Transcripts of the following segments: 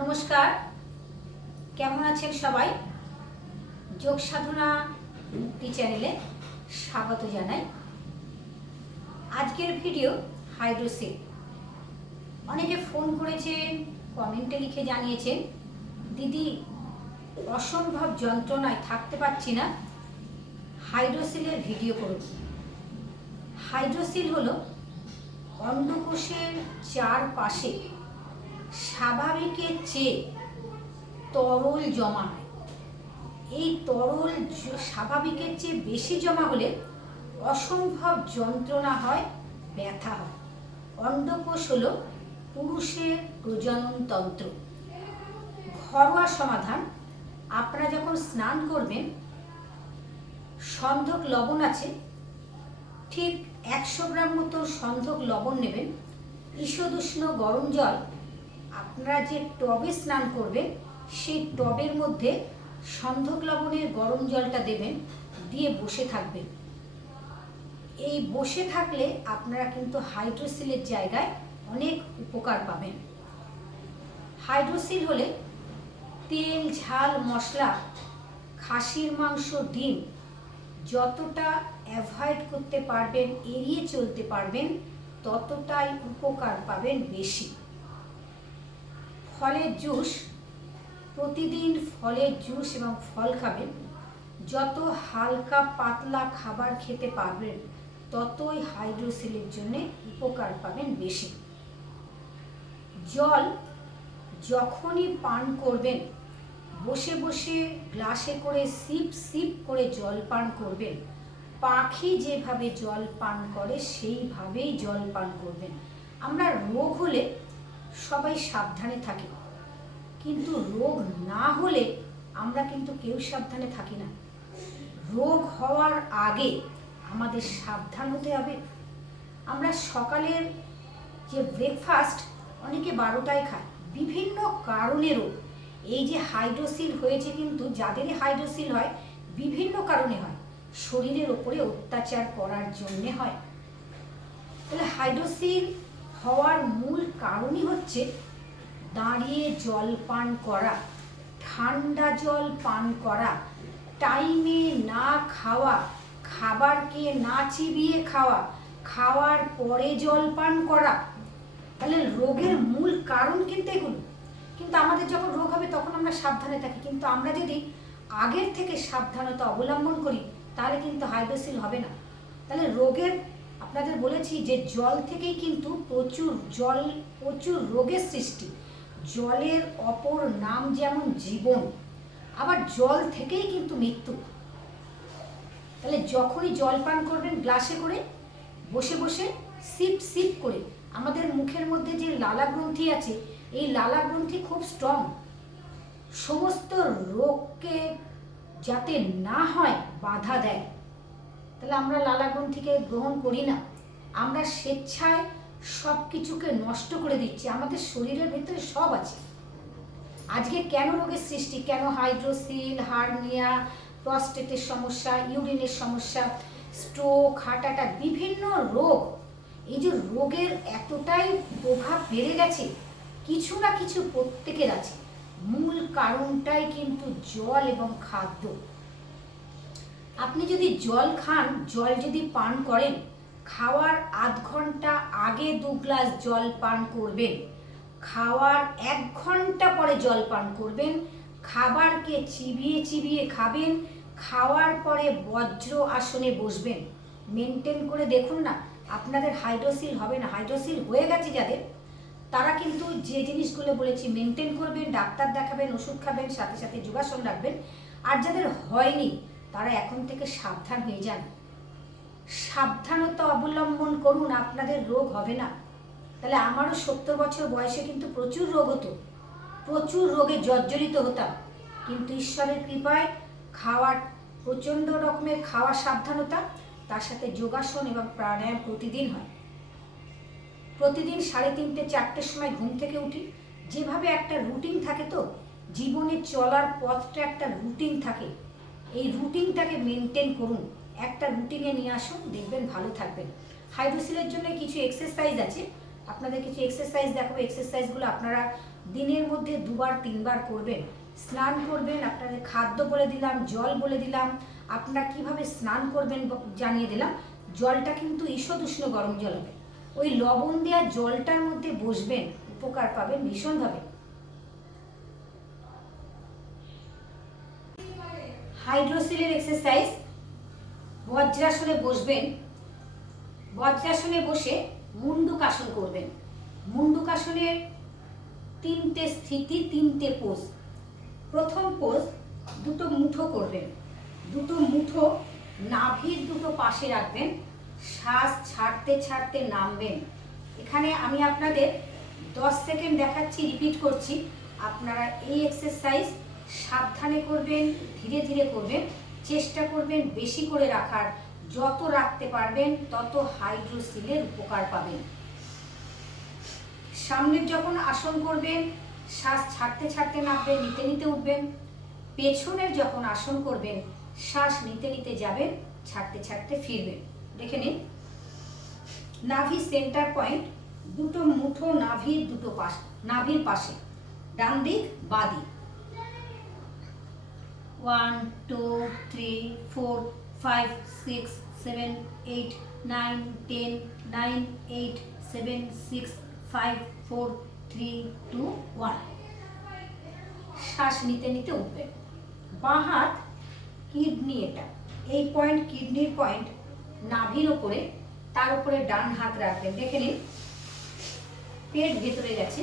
নমস্কার, কেমন আছেন সবাই? যোগ সাধনা চ্যানেলে স্বাগত জানাই। আজকের ভিডিও হাইড্রোসিল। অনেকে ফোন করেছেন, কমেন্টে লিখে জানিয়েছেন, দিদি অসম্ভব যন্ত্রণায় থাকতে পারছি না, হাইড্রোসিলের ভিডিও করুন। হাইড্রোসিল হলো অন্ডকোষের চারপাশে স্বাভাবিকের চেয়ে তরল জমা হয়। এই তরল স্বাভাবিকের চেয়ে বেশি জমা হলে অসম্ভব যন্ত্রণা হয়, ব্যথা হয়। অন্ডকোষ হলো পুরুষের প্রজননতন্ত্র। ঘরোয়া সমাধান, আপনারা যখন স্নান করবেন, সন্ধক লবণ আছে, ঠিক 100 গ্রাম মতো সন্ধক লবণ নেবেন। ঈষদুষ্ণ গরম জল, আপনারা যে টবে স্নান করবেন সেই টবের মধ্যে সন্ধক লবণের গরম জলটা দেবেন, দিয়ে বসে থাকবেন। এই বসে থাকলে আপনারা কিন্তু হাইড্রোসিলের জায়গায় অনেক উপকার পাবেন। হাইড্রোসিল হলে তেল, ঝাল, মশলা, খাসির মাংস, ডিম যতটা অ্যাভয়েড করতে পারবেন, এড়িয়ে চলতে পারবেন, ততটাই উপকার পাবেন বেশি। ফলের জুস, প্রতিদিন ফলের জুস এবং ফল খাবেন। যত হালকা পাতলা খাবার খেতে পারবেন, ততই হাইড্রোসিলের জন্য উপকার পাবেন বেশি। জল যখনই পান করবেন, বসে বসে গ্লাসে করে সিপ সিপ করে জল পান করবেন। পাখি যেভাবে জল পান করে সেইভাবেই জল পান করবেন। আমরা রোগ হলে সবাই সাবধানে থাকি, কিন্তু রোগ না হলে আমরা কিন্তু কেউ সাবধানে থাকি না। রোগ হওয়ার আগে আমাদের সাবধান হতে হবে। আমরা সকালের যে ব্রেকফাস্ট অনেকে 12টায় খায়, বিভিন্ন কারণেরও। এই যে হাইড্রোসিল হয়েছে, কিন্তু যাদের হাইড্রোসিল হয় বিভিন্ন কারণে হয়, শরীরের ওপরে অত্যাচার করার জন্যে হয়। তাহলে হাইড্রোসিল হওয়ার মূল কারণই হচ্ছে দাঁড়িয়ে জল পান করা, ঠান্ডা জল পান করা, টাইমে না খাওয়া, খাবারকে না চিবিয়ে খাওয়া, খাওয়ার পরে জল পান করা। তাহলে রোগের মূল কারণ কিন্তু এগুলো। কিন্তু আমাদের যখন রোগ হবে তখন আমরা সাবধানে থাকি, কিন্তু আমরা যদি আগের থেকে সাবধানতা অবলম্বন করি তাহলে কিন্তু হাইড্রোসিল হবে না। তাহলে রোগের, আপনাদের বলেছি যে জল থেকেই কিন্তু প্রচুর রোগের সৃষ্টি। জলের অপর নাম যেমন জীবন, আবার জল থেকেই কিন্তু মৃত্যু। তাহলে যখনই জল পান করবেন গ্লাসে করে, বসে বসে সিপ সিপ করে। আমাদের মুখের মধ্যে যে লালা গ্রন্থি আছে, এই লালা গ্রন্থি খুব স্ট্রং, সমস্ত রোগকে যাতে না হয় বাধা দেয়। তাহলে আমরা লালা গ্রন্থিকে গ্রহণ করি না, আমরা স্বেচ্ছায় সব কিছুকে নষ্ট করে দিচ্ছি। আমাদের শরীরের ভিতরে সব আছে। আজকে কেন রোগের সৃষ্টি, কেন হাইড্রোসিল, হার্নিয়া, প্রস্টেটের সমস্যা, ইউরিনের সমস্যা, স্ট্রোক, হার্ট অ্যাটাক, বিভিন্ন রোগ। এই যে রোগের এতটাই প্রভাব বেড়ে গেছে, কিছু না কিছু প্রত্যেকের আছে। মূল কারণটাই কিন্তু জল এবং খাদ্য। আপনি যদি জল খান, জল যদি পান করেন, খাওয়ার আধ ঘন্টা আগে 2 গ্লাস জল পান করবেন, খাওয়ার 1 ঘন্টা পরে জল পান করবেন, খাবারকে চিবিয়ে চিবিয়ে খাবেন, খাওয়ার পরে বজ্র আসনে বসবেন। মেনটেন করে দেখুন না, আপনাদের হাইড্রোসিল হবে না। হাইড্রোসিল হয়ে গেছে যাদের, তারা কিন্তু যে জিনিসগুলো বলেছি মেনটেন করবেন, ডাক্তার দেখাবেন, ওষুধ খাবেন, সাথে সাথে যোগাসন রাখবেন। আর যাদের হয়নি তারা এখন থেকে সাবধান হয়ে যান। সাবধানতা অবলম্বন করুন, আপনাদের রোগ হবে না। তাহলে আমারও 70 বছর বয়সে কিন্তু প্রচুর রোগ হতো, প্রচুর রোগে জর্জরিত হতাম, কিন্তু ঈশ্বরের কৃপায় খাওয়ার প্রচণ্ড রকমের খাওয়া সাবধানতা, তার সাথে যোগাসন এবং প্রাণায়াম প্রতিদিন হয়। প্রতিদিন 3:30 4টের সময় ঘুম থেকে উঠি। যেভাবে একটা রুটিন থাকে, তো জীবনে চলার পথটা একটা রুটিন থাকে, এই রুটিনটাকে মেনটেন করুন, একটা রুটিনে নিয়ে আসুন, দেখবেন ভালো থাকবেন। হাইড্রোসিলের জন্য কিছু এক্সারসাইজ আছে, আপনাদের কিছু এক্সারসাইজ দেখাবো। এক্সারসাইজগুলো আপনারা দিনের মধ্যে 2বার 3বার করবেন। স্নান করবেন, আপনাদের খাদ্য বলে দিলাম, জল বলে দিলাম, আপনারা কিভাবে স্নান করবেন জানিয়ে দিলাম। জলটা কিন্তু ঈষৎ উষ্ণ গরম জল হবে, ওই লবণ দেওয়া জলটার মধ্যে বসবেন, উপকার পাবেন ভীষণভাবে। হাইড্রোসিলের এক্সারসাইজ। বজ্রাসনে বসবেন, বজ্রাসনে বসে মুন্ডুকাসন করবেন। মুন্ডুকাসনের 3টে স্থিতি, 3টে পোজ। প্রথম পোজ, দুটো মুঠো করবেন, দুটো মুঠো নাভির দুটো পাশে রাখবেন, শ্বাস ছাড়তে ছাড়তে নামবেন। এখানে আমি আপনাদের 10 সেকেন্ড দেখাচ্ছি, রিপিট করছি। আপনারা এই এক্সারসাইজ সাবধানে করবেন, ধীরে ধীরে করবেন, চেষ্টা করবেন বেশি করে রাখার। যত রাখতে পারবেন তত হাইড্রোসিলের উপকার পাবেন। সামনের যখন আসন করবেন শ্বাস ছাড়তে ছাড়তে নামবেন, নিতে নিতে উঠবেন। পেছনের যখন আসন করবেন শ্বাস নিতে নিতে যাবেন, ছাড়তে ছাড়তে ফিরবেন। দেখে নিন। নাভি সেন্টার পয়েন্ট, দুটো মুঠো নাভির দুটো পাশ, নাভির পাশে, ডান দিক বাঁ দিক। 1 2 3 4 5 6 7 8 9 10 9 8 7 6 5 4 3 2 1। শ্বাস নিতে নিতে উঠবেন। বাঁ হাত কিডনি, এটা এই পয়েন্ট কিডনির পয়েন্ট নাভির ওপরে, তার উপরে ডান হাত রাখবেন। দেখে নিন, পেট ভেতরে গেছে।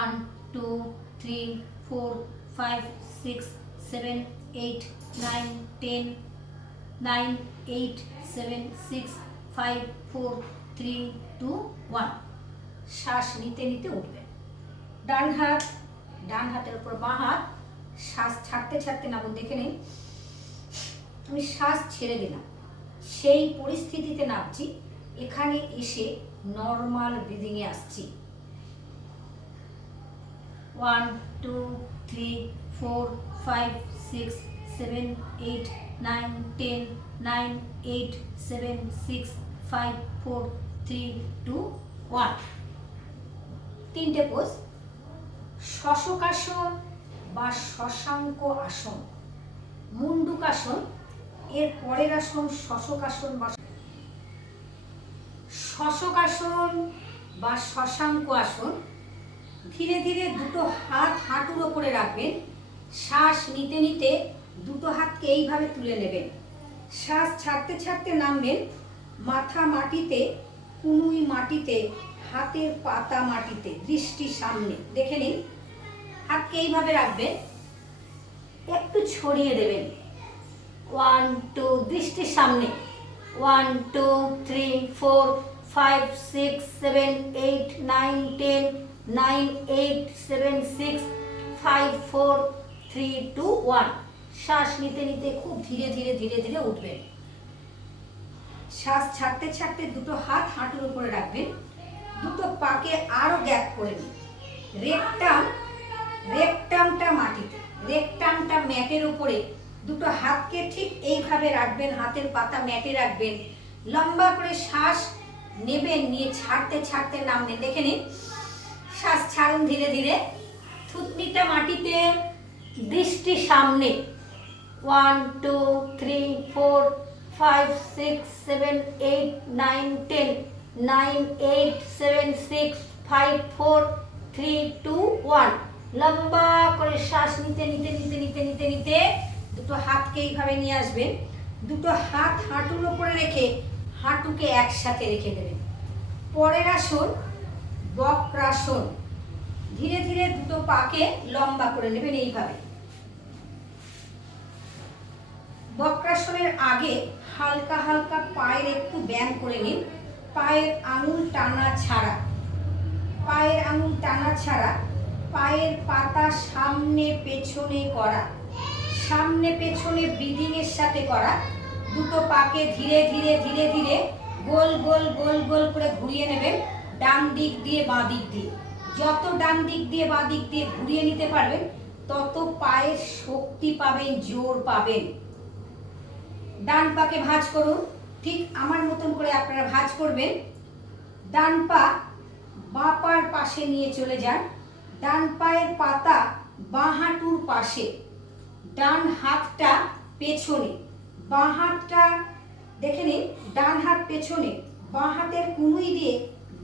1 2 3 4 5 6 7 8 9 10 9 8 7 6 5 4 3 2 1। শ্বাস নিতে নিতে উঠবেন। ডান হাত, ডান হাতের উপর বাঁ হাত, শ্বাস ছাড়তে ছাড়তে নামুন। দেখে নিন, আমি শ্বাস ছেড়ে দিলাম, সেই পরিস্থিতিতে নামছি, এখানে এসে নর্মাল ব্রিদিংয়ে আসছি। 1 2 3 4 5 6 7 8 9 10 9 8 7 6 5 4 3 2 1। 3টে পোজ। শশকাসন বা শশাঙ্ক আসন, মুন্ডুকাসন, এর পরের আসন শশকাসন বা শশকাসন বা শশাঙ্ক আসন। ধীরে ধীরে দুটো হাত হাঁটুর ওপরে রাখবেন, শ্বাস নিতে নিতে দুটো হাতকে এইভাবে তুলে নেবেন, শ্বাস ছাড়তে ছাড়তে নামবেন। মাথা মাটিতে, কুনুই মাটিতে, হাতের পাতা মাটিতে, দৃষ্টি সামনে। দেখে নিন, হাতকে এইভাবে রাখবেন, একটু ছড়িয়ে দেবেন। 1 2, দৃষ্টি সামনে। 1 2 3 4 5 6 7 8 9 10 9 8 7 6 5 4 3 2 1। শ্বাস নিতে নিতে খুব ধীরে ধীরে ধীরে ধীরে উঠবেন। শ্বাস ছাড়তে ছাড়তে দুটো হাত হাঁটুর উপরে রাখবেন, দুটো পাকে আরো গ্যাপ করে নিন। রেকটামটা মাটিতে, রেকটামটা ম্যাটের উপরে, দুটো হাতকে ঠিক এইভাবে রাখবেন, হাতের পাতা ম্যাটে রাখবেন। লম্বা করে শ্বাস নেবেন, নিয়ে ছাড়তে ছাড়তে নামবেন। দেখে নিন, শ্বাস ছাড়ুন ধীরে ধীরে। থুতনিটা মাটিতে, দৃষ্টি সামনে। 1 2 3 4 5 6 7 8 9 10 9 8 7 6 5 4 3 2 1। লম্বা করে শ্বাস নিতে নিতে নিতে নিতে নিতে নিতে দুটো হাতকে এইভাবে নিয়ে আসবেন, দুটো হাত হাঁটুর উপরে রেখে হাঁটুকে একসাথে রেখে দেবেন। পরের আসন বক্রাসন। ধীরে ধীরে দুটো পাকে লম্বা করে নেবেন এইভাবে। বক্রাসনের আগে হালকা হালকা পায়ের একটু ব্যায়াম করে নিন। পায়ের আঙুল টানা ছাড়া, পায়ের আঙুল টানা ছাড়া, পায়ের পাতা সামনে পেছনে করা, সামনে পেছনে ব্রিদিং এর সাথে করা। দুটো পাকে ধীরে ধীরে ধীরে ধীরে গোল গোল গোল গোল করে ঘুরিয়ে নেবেন, ডান দিক দিয়ে বাঁ দিক দিয়ে। যত ডান দিক দিয়ে বাঁ দিক দিয়ে ঘুরিয়ে নিতে পারবেন তত পায়ের শক্তি পাবেন, জোর পাবেন। ডান পাকে ভাঁজ করুন, ঠিক আমার মতন করে আপনারা ভাঁজ করবেন। ডান পা পাশে নিয়ে চলে যান, ডান পায়ের পাতা বাঁ হাঁটুর পাশে, ডান হাতটা পেছনে, বাঁ হাতটা দেখে নিন, ডান হাত পেছনে, বাঁ হাতের কনুই দিয়ে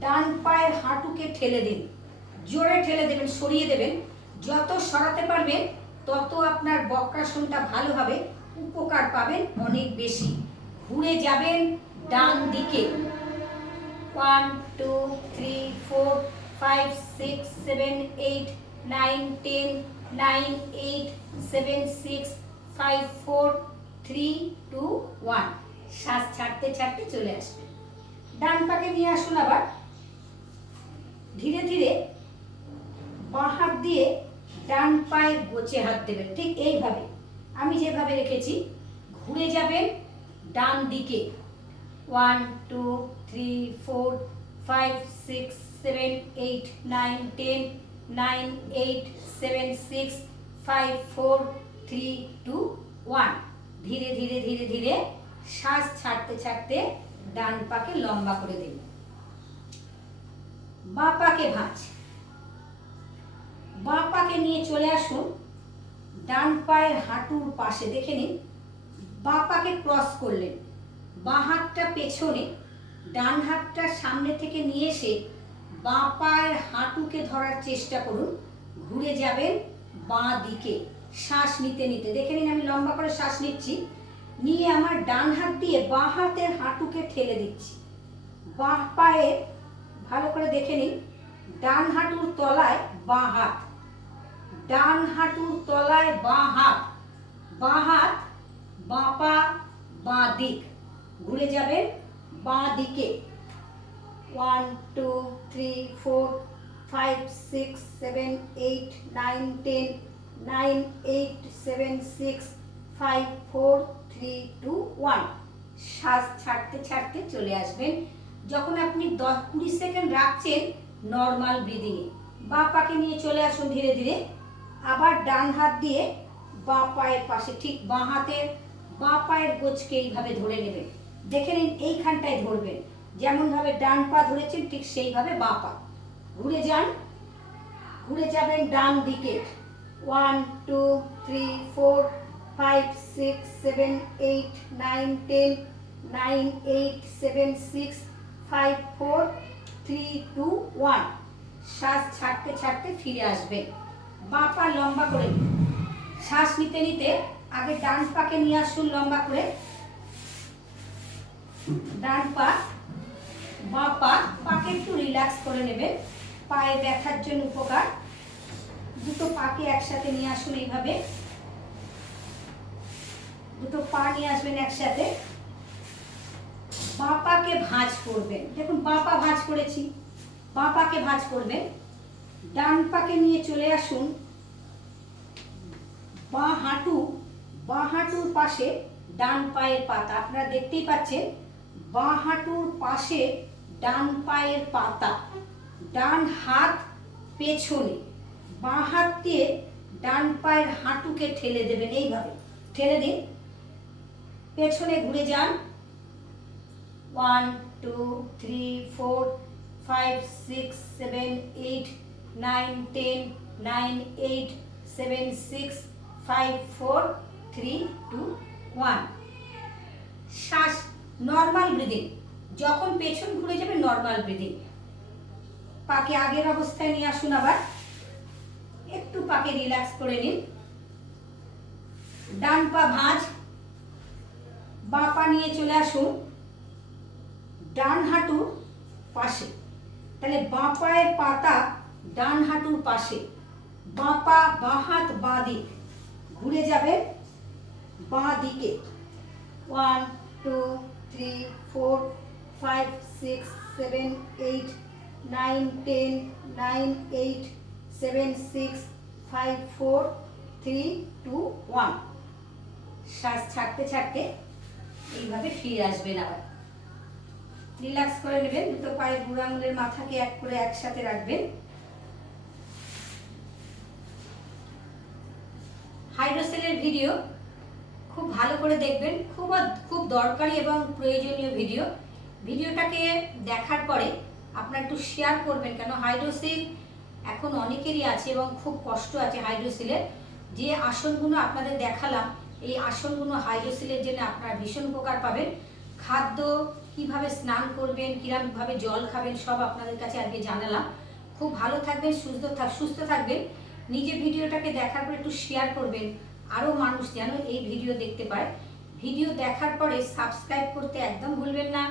ডান পায়ের হাঁটুকে ঠেলে দিন, জোরে ঠেলে দেবেন, সরিয়ে দেবেন। যত সরাতে পারবেন তত আপনার বক্রাসনটা ভালো হবে, উপকার পাবেন অনেক বেশি। ঘুরে যাবেন ডান দিকে, 1 2 3 4 5 6 7 8 9 10 9 8 7 6 5 4 3 2 1। শ্বাস ছাড়তে ছাড়তে চলে আসবেন। ডান পাকে নিয়ে আসুন, আবার ধীরে ধীরে বাঁ হাত দিয়ে ডান পায়ের গোছে হাত দেবেন, ঠিক এইভাবে আমি যেভাবে রেখেছি। ঘুরে যাবেন ডান দিকে, 1 2 3 4 5 6 7 8 9 10 9 8 7 6 5 4 3 2 1। ধীরে ধীরে ধীরে ধীরে শ্বাস ছাড়তে ছাড়তে ডান পাকে লম্বা করে দিন। বাঁ পাকে ভাঁজ, বাঁ পাকে নিয়ে চলে আসুন ডান পায়ের হাঁটুর পাশে, দেখে নিন বাঁ পাকে ক্রস করলেন, বাঁ হাতটা পেছনে, ডান হাতটা সামনে থেকে নিয়ে এসে বাঁ পায়ের হাঁটুকে ধরার চেষ্টা করুন। ঘুরে যাবেন বাঁ দিকে, শ্বাস নিতে নিতে, দেখে নিন আমি লম্বা করে শ্বাস নিচ্ছি, নিয়ে আমার ডান হাত দিয়ে বাঁ হাতের হাঁটুকে ঠেলে দিচ্ছি। বাঁ পায়ে ভালো করে দেখে নিন, ডান হাঁটুর তলায় বাঁ হাত, ডান হাঁটুর তলায় বাঁ হাত, বাঁ হাত, বাঁ পা, বাঁ দিক। ঘুরে যাবেন বাঁ দিকে, 1 2 3 4 5 6 7 8 9 10 9 8 7 6 5 4 3 2 1। শ্বাস ছাড়তে ছাড়তে চলে আসবেন। যখন আপনি 10-20 সেকেন্ড রাখছেন নর্মাল ব্রিদিংয়ে, বাঁ পাকে নিয়ে চলে আসুন ধীরে ধীরে, আবার ডান হাত দিয়ে বাঁ পায়ের পাশে, ঠিক বাঁ হাতের বাঁ পায়ের গোছকে এইভাবে ধরে নেবেন। দেখে নিন এইখানটায় ধরবেন, যেমনভাবে ডান পা ধরেছেন ঠিক সেইভাবে বাঁ পা। ঘুরে যান, ঘুরে যাবেন ডান দিকে, 1 2 3 4 5 6 7 8 9 10 9 8 7 6 5 4 3 2 1। শ্বাস ছাড়তে ছাড়তে ফিরে আসবেন। বাঁ পা লম্বা করে নিন, শ্বাস নিতে নিতে আগে ডান পাকে নিয়ে আসুন লম্বা করে, ডান পা, বাঁ পা, পাকে একটু রিল্যাক্স করে নেবেন, পায়ে ব্যথার জন্য উপকার। দুটো পাকে একসাথে নিয়ে আসুন, এইভাবে দুটো পা নিয়ে আসবেন একসাথে, বাঁ পাকে ভাঁজ করবেন। দেখুন বাঁ পা ভাঁজ করেছি, বাঁ পাকে ভাঁজ করবেন। ডান পাকে নিয়ে চলে আসুন বাঁ হাঁটু, বাঁ হাঁটুর পাশে ডান পায়ের পাতা, আপনারা দেখতেই পাচ্ছেন বাঁ হাঁটুর পাশে ডান পায়ের পাতা, ডান হাত পেছনে, বাঁ হাত দিয়ে ডান পায়ের হাঁটুকে ঠেলে দেবেন, এইভাবে ঠেলে দিন, পেছনে ঘুরে যান, 1 2 3 4 5 6 7 8 9 10 9 8 7 6 5 4 3 2 1। শ্বাস নর্মাল ব্রিদিং, যখন পেছন ঘুরে যাবে নর্মাল ব্রিদিং। পাকে আগের অবস্থায় নিয়ে আসুন, আবার একটু পাকে রিল্যাক্স করে নিন, ডান পা ভাঁজ, বাঁ পা নিয়ে চলে আসুন ডান হাঁটুর পাশে, তাহলে বাঁ পায়ের পাতা ডান হাঁটুর পাশে, বাঁ পা, বাঁ হাত বাঁ দিক। ঘুরে যাবেন বাঁ দিকে, 1 2 3 4 5 6 7 8 9 10 9 8 7 6 5 4 3 2 1। শ্বাস ছাড়তে ছাড়তে এইভাবে ফিরে আসবেন, আবার রিল্যাক্স করে নেবেন, দুটো পায়ের বুড়ো আঙুলের মাথাকে এক করে একসাথে রাখবেন। হাইড্রোসেলের ভিডিও খুব ভালো করে দেখবেন, খুব দরকারি এবং প্রয়োজনীয় ভিডিও। ভিডিওটাকে দেখার পরে আপনারা একটু শেয়ার করবেন, কেন হাইড্রোসিল এখন অনেকেরই আছে এবং খুব কষ্ট আছে হাইড্রোসিলের। যে আসনগুলো আপনাদের দেখালাম, এই আসনগুলো হাইড্রোসিলের জন্য আপনারা ভীষণ উপকার পাবেন। খাদ্য, কিভাবে স্নান করবেন, কিরকমভাবে জল খাবেন, সব আপনাদের কাছে আজকে জানালাম। খুব ভালো থাকবেন, সুস্থ থাকবেন। নিজে ভিডিওটাকে দেখার পর একটু শেয়ার করবেন, আরও মানুষ যেন এই ভিডিও দেখতে পায়। ভিডিও দেখার পরে সাবস্ক্রাইব করতে একদম ভুলবেন না।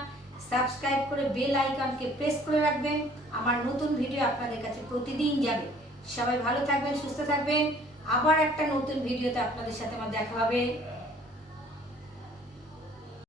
সাবস্ক্রাইব করে বেল আইকনকে প্রেস করে রাখবেন, আমার নতুন ভিডিও আপনাদের কাছে প্রতিদিন যাবে। সবাই ভালো থাকবেন, সুস্থ থাকবেন। আবার একটা নতুন ভিডিওতে আপনাদের সাথে আমার দেখা হবে।